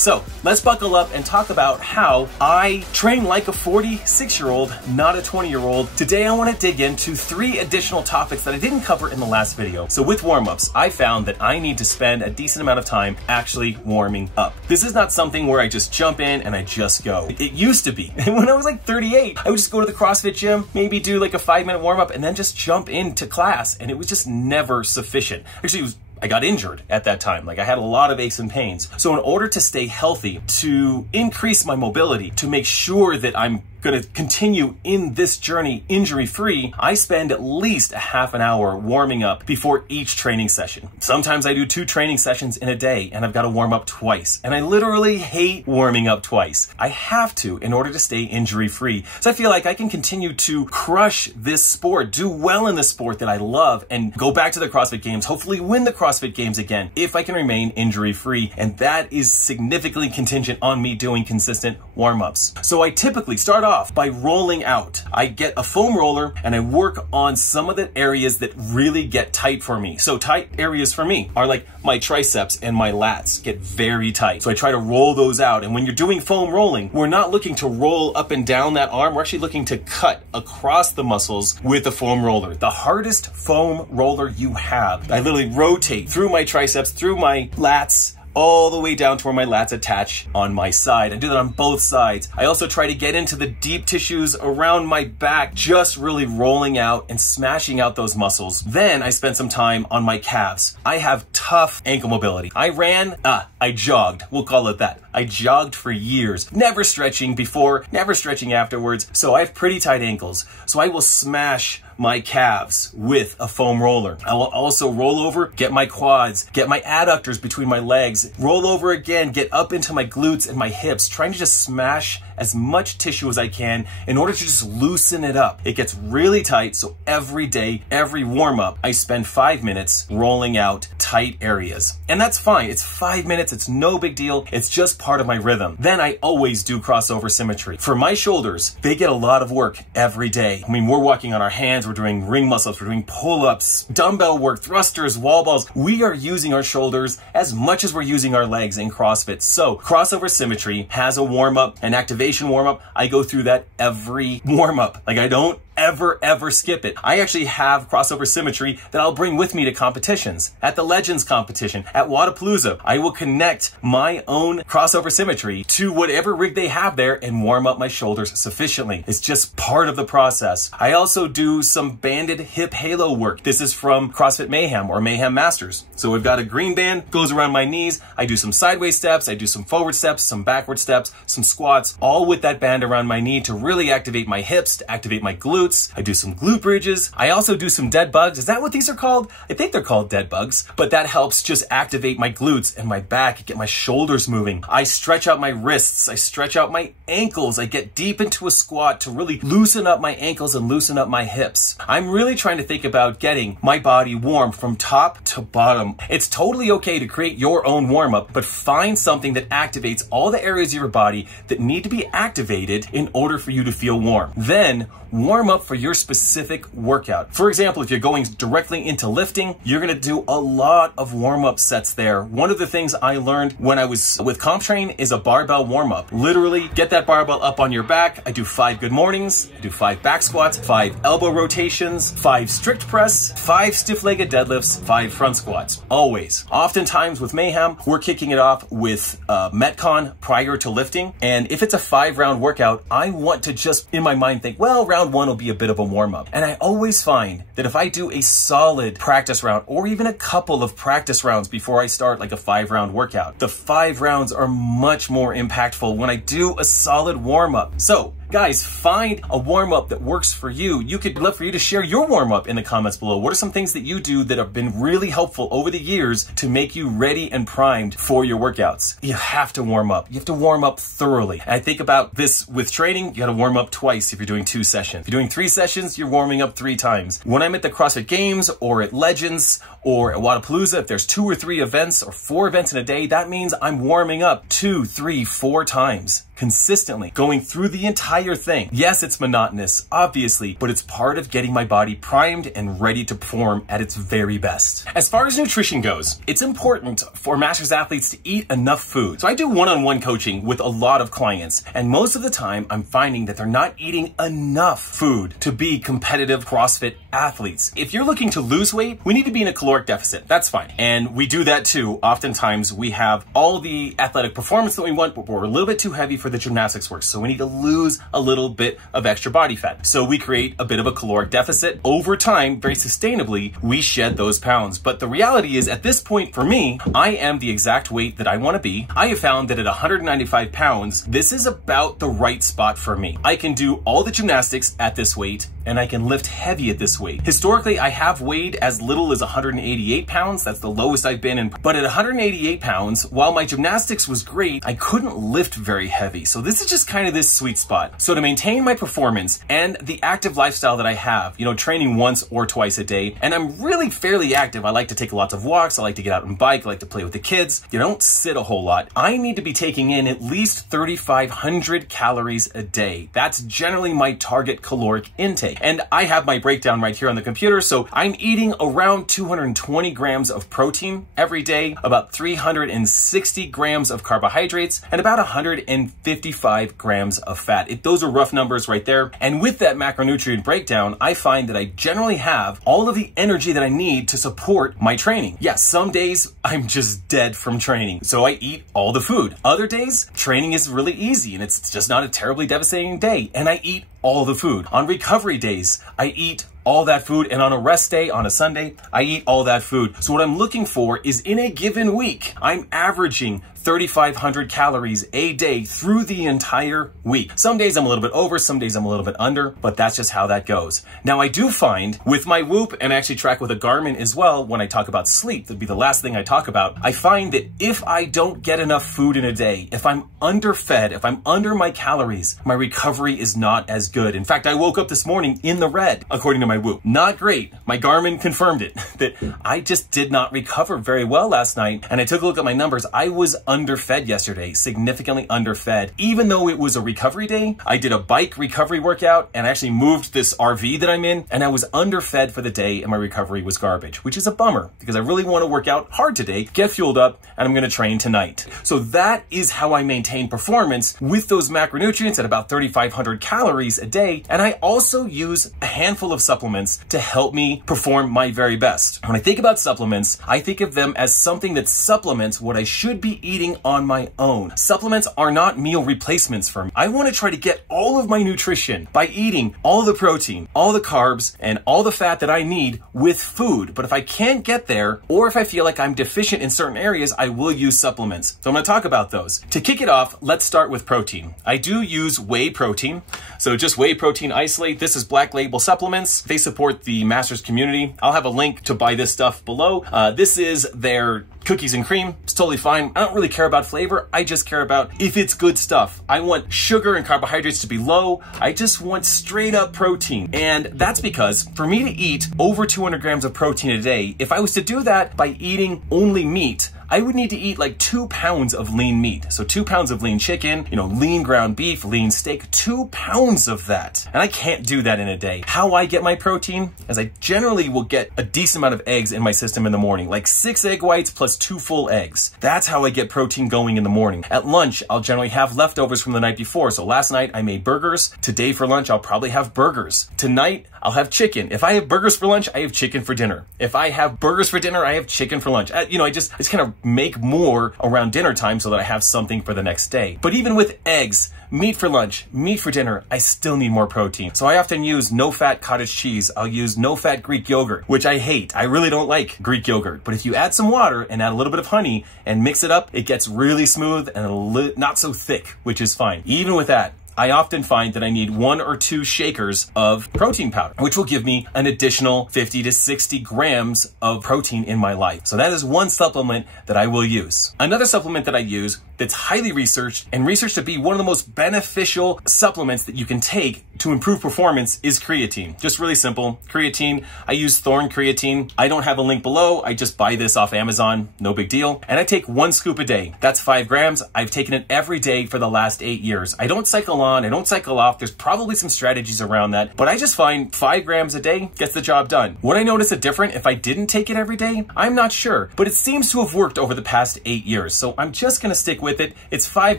So let's buckle up and talk about how I train like a 46-year-old, not a 20-year-old. Today I want to dig into 3 additional topics that I didn't cover in the last video. So with warm-ups, I found that I need to spend a decent amount of time actually warming up. This is not something where I just jump in and I just go. It used to be. And when I was like 38, I would just go to the CrossFit gym, maybe do like a 5-minute warm-up and then just jump into class. And it was just never sufficient. Actually, I got injured at that time. Like I had a lot of aches and pains. So in order to stay healthy, to increase my mobility, to make sure that I'm gonna continue in this journey injury-free, I spend at least a half an hour warming up before each training session. Sometimes I do 2 training sessions in a day and I've got to warm up twice. And I literally hate warming up twice. I have to in order to stay injury-free. So I feel like I can continue to crush this sport, do well in the sport that I love, and go back to the CrossFit Games, hopefully win the CrossFit Games again if I can remain injury-free. And that is significantly contingent on me doing consistent warm-ups. So I typically start off by rolling out. I get a foam roller and I work on some of the areas that really get tight for me. So tight areas for me are like my triceps and my lats get very tight. So I try to roll those out. And when you're doing foam rolling, we're not looking to roll up and down that arm. We're actually looking to cut across the muscles with the foam roller. The hardest foam roller you have. I literally rotate through my triceps, through my lats, all the way down to where my lats attach on my side. I do that on both sides. I also try to get into the deep tissues around my back, just really rolling out and smashing out those muscles. Then I spend some time on my calves. I have tough ankle mobility. I jogged, we'll call it that. I jogged for years, never stretching before, never stretching afterwards. So I have pretty tight ankles. So I will smash my calves with a foam roller. I will also roll over, get my quads, get my adductors between my legs, roll over again, get up into my glutes and my hips, trying to just smash as much tissue as I can in order to just loosen it up. It gets really tight, so every day, every warm-up, I spend 5 minutes rolling out tight areas. And that's fine, it's 5 minutes, it's no big deal, it's just part of my rhythm. Then I always do crossover symmetry. For my shoulders, they get a lot of work every day. I mean, we're walking on our hands, we're doing ring muscle-ups, we're doing pull-ups, dumbbell work, thrusters, wall balls. We are using our shoulders as much as we're using our legs in CrossFit. So crossover symmetry has a warm-up, an activation warm-up. I go through that every warm-up. Like I don't ever skip it. I actually have crossover symmetry that I'll bring with me to competitions. At the Legends competition, at Wadapalooza, I will connect my own crossover symmetry to whatever rig they have there and warm up my shoulders sufficiently. It's just part of the process. I also do some banded hip halo work. This is from CrossFit Mayhem or Mayhem Masters. So we've got a green band, goes around my knees. I do some sideways steps, I do some forward steps, some backward steps, some squats, all with that band around my knee to really activate my hips, to activate my glutes. I do some glute bridges. I also do some dead bugs. Is that what these are called? I think they're called dead bugs, but that helps just activate my glutes and my back, get my shoulders moving. I stretch out my wrists. I stretch out my ankles. I get deep into a squat to really loosen up my ankles and loosen up my hips. I'm really trying to think about getting my body warm from top to bottom. It's totally okay to create your own warm-up, but find something that activates all the areas of your body that need to be activated in order for you to feel warm. Then warm up for your specific workout. For example, if you're going directly into lifting, you're gonna do a lot of warm-up sets there. One of the things I learned when I was with CompTrain is a barbell warm-up. Literally get that barbell up on your back. I do 5 good mornings, I do 5 back squats, 5 elbow rotations, 5 strict press, 5 stiff-legged deadlifts, 5 front squats. Always. Oftentimes with Mayhem, we're kicking it off with Metcon prior to lifting. And if it's a 5-round workout, I want to just in my mind think, well, round 1 will be a bit of a warm-up. And I always find that if I do a solid practice round or even a couple of practice rounds before I start like a 5-round workout, the 5 rounds are much more impactful when I do a solid warm-up. So guys, find a warm-up that works for you. I'd love for you to share your warm-up in the comments below. What are some things that you do that have been really helpful over the years to make you ready and primed for your workouts? You have to warm up. You have to warm up thoroughly. And I think about this with training, you gotta warm up twice if you're doing 2 sessions. If you're doing 3 sessions, you're warming up 3 times. When I'm at the CrossFit Games or at Legends or at Wadapalooza, if there's 2 or 3 events or 4 events in a day, that means I'm warming up 2, 3, 4 times. consistently, going through the entire thing. Yes, it's monotonous, obviously, but it's part of getting my body primed and ready to perform at its very best. As far as nutrition goes, it's important for masters athletes to eat enough food. So I do one-on-one coaching with a lot of clients, and most of the time I'm finding that they're not eating enough food to be competitive CrossFit athletes. If you're looking to lose weight, we need to be in a caloric deficit. That's fine. And we do that too. Oftentimes we have all the athletic performance that we want, but we're a little bit too heavy for the gymnastics work. So we need to lose a little bit of extra body fat. So we create a bit of a caloric deficit. Over time, very sustainably, we shed those pounds. But the reality is, at this point for me, I am the exact weight that I want to be. I have found that at 195 pounds, this is about the right spot for me. I can do all the gymnastics at this weight, and I can lift heavy at this weight. Historically, I have weighed as little as 188 pounds. That's the lowest I've been in. But at 188 pounds, while my gymnastics was great, I couldn't lift very heavy. So this is just kind of this sweet spot. So to maintain my performance and the active lifestyle that I have, you know, training once or twice a day, and I'm really fairly active. I like to take lots of walks. I like to get out and bike. I like to play with the kids. You don't sit a whole lot. I need to be taking in at least 3,500 calories a day. That's generally my target caloric intake. And I have my breakdown right here on the computer. So I'm eating around 220 grams of protein every day, about 360 grams of carbohydrates, and about 155 grams of fat. Those are rough numbers right there. And with that macronutrient breakdown, I find that I generally have all of the energy that I need to support my training. Yes, some days I'm just dead from training, so I eat all the food. Other days, training is really easy and it's just not a terribly devastating day, and I eat all the food. On recovery days, I eat all that food, and on a rest day, on a Sunday, I eat all that food. So what I'm looking for is, in a given week, I'm averaging 3,500 calories a day through the entire week. Some days I'm a little bit over, some days I'm a little bit under, but that's just how that goes. Now I do find with my Whoop, and I actually track with a Garmin as well, when I talk about sleep, that'd be the last thing I talk about, I find that if I don't get enough food in a day, if I'm underfed, if I'm under my calories, my recovery is not as good. In fact, I woke up this morning in the red, according to my Whoop. Not great. My Garmin confirmed it, that I just did not recover very well last night, and I took a look at my numbers. I was underfed yesterday, significantly underfed. Even though it was a recovery day, I did a bike recovery workout and I actually moved this RV that I'm in, and I was underfed for the day and my recovery was garbage, which is a bummer because I really want to work out hard today, get fueled up, and I'm going to train tonight. So that is how I maintain performance with those macronutrients at about 3,500 calories a day. And I also use a handful of supplements to help me perform my very best. When I think about supplements, I think of them as something that supplements what I should be eating on my own. Supplements are not meal replacements for me. I want to try to get all of my nutrition by eating all the protein, all the carbs, and all the fat that I need with food. But if I can't get there, or if I feel like I'm deficient in certain areas, I will use supplements. So I'm going to talk about those. To kick it off, let's start with protein. I do use whey protein. So just whey protein isolate. This is Black Label Supplements. They support the Masters community. I'll have a link to buy this stuff below. This is their cookies and cream. It's totally fine. I don't really care about flavor. I just care about if it's good stuff. I want sugar and carbohydrates to be low. I just want straight up protein. And that's because for me to eat over 200 grams of protein a day, if I was to do that by eating only meat, I would need to eat like 2 pounds of lean meat. So 2 pounds of lean chicken, lean ground beef, lean steak, 2 pounds of that. And I can't do that in a day. How I get my protein is I generally will get a decent amount of eggs in my system in the morning, like 6 egg whites plus 2 full eggs. That's how I get protein going in the morning. At lunch, I'll generally have leftovers from the night before. So last night I made burgers. Today for lunch, I'll probably have burgers. Tonight, I'll have chicken. If I have burgers for lunch, I have chicken for dinner. If I have burgers for dinner, I have chicken for lunch. I just kind of make more around dinner time so that I have something for the next day. But even with eggs, meat for lunch, meat for dinner, I still need more protein. So I often use no-fat cottage cheese. I'll use no-fat Greek yogurt, which I hate. I really don't like Greek yogurt. But if you add some water and add a little bit of honey and mix it up, it gets really smooth and not so thick, which is fine. Even with that, I often find that I need 1 or 2 shakers of protein powder, which will give me an additional 50 to 60 grams of protein in my life. So that is one supplement that I will use. Another supplement that I use that's highly researched and researched to be one of the most beneficial supplements that you can take to improve performance is creatine. Just really simple. Creatine, I use Thorne creatine. I don't have a link below. I just buy this off Amazon, no big deal. And I take 1 scoop a day. That's 5 grams. I've taken it every day for the last 8 years. I don't cycle on, I don't cycle off. There's probably some strategies around that, but I just find 5 grams a day gets the job done. Would I notice a difference if I didn't take it every day? I'm not sure, but it seems to have worked over the past 8 years. So I'm just gonna stick with it. It's 5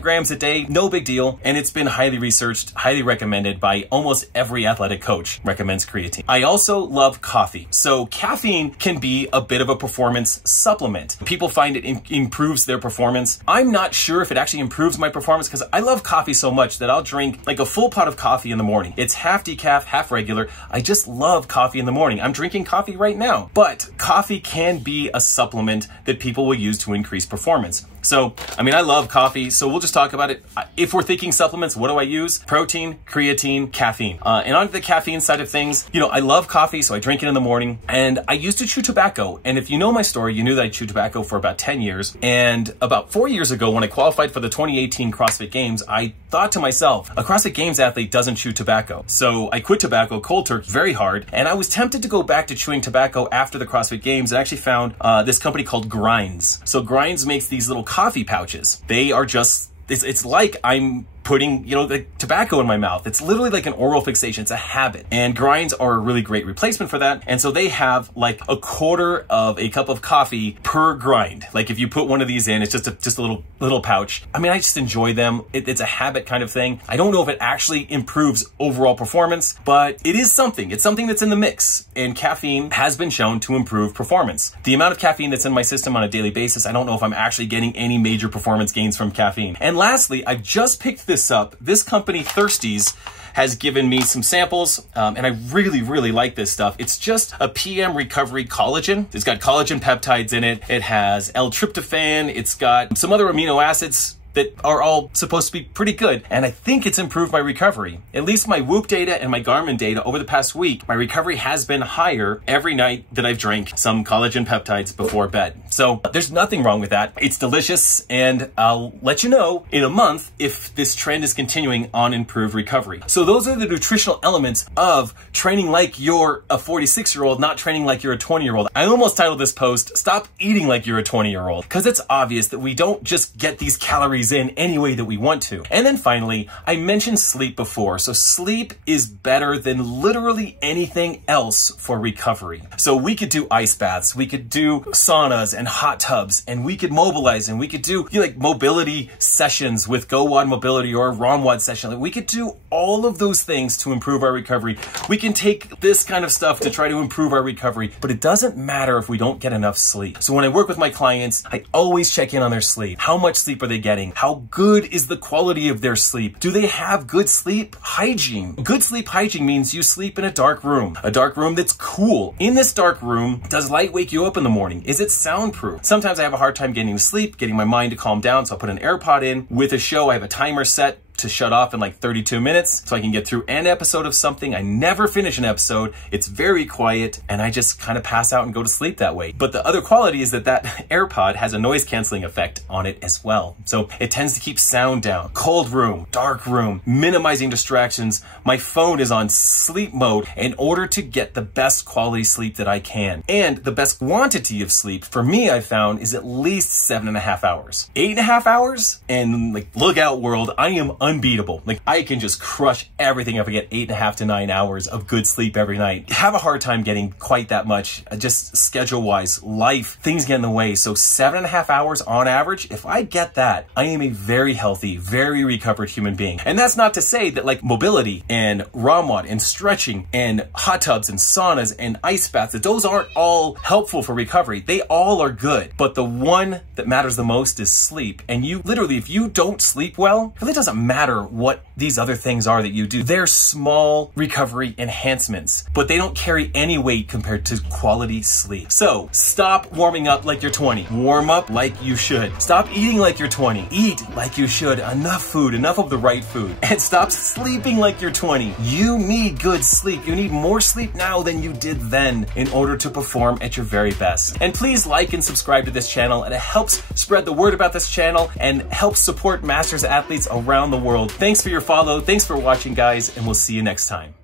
grams a day, no big deal. And it's been highly researched, highly recommended by almost every athletic coach recommends creatine. I also love coffee. So caffeine can be a bit of a performance supplement. People find it improves their performance. I'm not sure if it actually improves my performance because I love coffee so much that I'll drink like a full pot of coffee in the morning. It's half decaf, half regular. I just love coffee in the morning. I'm drinking coffee right now. But coffee can be a supplement that people will use to increase performance. So, I mean, I love coffee, so we'll just talk about it. If we're thinking supplements, what do I use? Protein, creatine, caffeine. And on the caffeine side of things, you know, I love coffee, so I drink it in the morning. And I used to chew tobacco. And if you know my story, you knew that I chewed tobacco for about 10 years. And about 4 years ago, when I qualified for the 2018 CrossFit Games, I thought to myself, a CrossFit Games athlete doesn't chew tobacco. So I quit tobacco cold turkey very hard. And I was tempted to go back to chewing tobacco after the CrossFit Games. I actually found this company called Grinds. So Grinds makes these little coffee pouches. They are just, it's like I'm putting, you know, the tobacco in my mouth. It's literally like an oral fixation. It's a habit. And grinds are a really great replacement for that. And so they have like a quarter of a cup of coffee per grind. Like if you put one of these in, it's just a little pouch. I mean, I just enjoy them. It's a habit kind of thing. I don't know if it actually improves overall performance, but it is something. It's something that's in the mix. And caffeine has been shown to improve performance. The amount of caffeine that's in my system on a daily basis, I don't know if I'm actually getting any major performance gains from caffeine. And lastly, I've just picked this up. This company, Thirsties, has given me some samples, and I really like this stuff. It's just a PM recovery collagen. It's got collagen peptides in it. It has L-tryptophan. It's got some other amino acids that are all supposed to be pretty good. And I think it's improved my recovery. At least my Whoop data and my Garmin data over the past week, my recovery has been higher every night that I've drank some collagen peptides before bed. So there's nothing wrong with that. It's delicious, and I'll let you know in a month if this trend is continuing on improved recovery. So those are the nutritional elements of training like you're a 46-year-old, not training like you're a 20-year-old. I almost titled this post, Stop Eating Like You're a 20-year-old, because it's obvious that we don't just get these calories in any way that we want to. And then finally, I mentioned sleep before. So sleep is better than literally anything else for recovery. So we could do ice baths, we could do saunas and hot tubs, and we could mobilize, and we could do like mobility sessions with GoWOD Mobility or a ROMWOD session. Like, we could do all of those things to improve our recovery. We can take this kind of stuff to try to improve our recovery, but it doesn't matter if we don't get enough sleep. So when I work with my clients, I always check in on their sleep. How much sleep are they getting? How good is the quality of their sleep? Do they have good sleep hygiene? Good sleep hygiene means you sleep in a dark room that's cool. In this dark room, does light wake you up in the morning? Is it soundproof? Sometimes I have a hard time getting to sleep, getting my mind to calm down, so I'll put an AirPod in. With a show, I have a timer set to shut off in like 32 minutes so I can get through an episode of something. I never finish an episode. It's very quiet, and I just kind of pass out and go to sleep that way. But the other quality is that AirPod has a noise canceling effect on it as well. So it tends to keep sound down. Cold room, dark room, minimizing distractions. My phone is on sleep mode in order to get the best quality sleep that I can. And the best quantity of sleep for me, I found, is at least 7.5 hours. 8.5 hours? And like, look out world, I am unbeatable. Like, I can just crush everything if I get 8.5 to 9 hours of good sleep every night. Have a hard time getting quite that much, just schedule-wise, life, things get in the way. So 7.5 hours on average, if I get that, I am a very healthy, very recovered human being. And that's not to say that like mobility and ROMWOD and stretching and hot tubs and saunas and ice baths, that those aren't all helpful for recovery. They all are good. But the one that matters the most is sleep. And you literally, if you don't sleep well, it really doesn't matter matter what these other things are that you do. They're small recovery enhancements, but they don't carry any weight compared to quality sleep. So stop warming up like you're 20. Warm up like you should. Stop eating like you're 20. Eat like you should. Enough food, enough of the right food. And stop sleeping like you're 20. You need good sleep. You need more sleep now than you did then in order to perform at your very best. And please like and subscribe to this channel, and it helps spread the word about this channel and helps support masters athletes around the world. Thanks for your follow. Thanks for watching, guys, and we'll see you next time.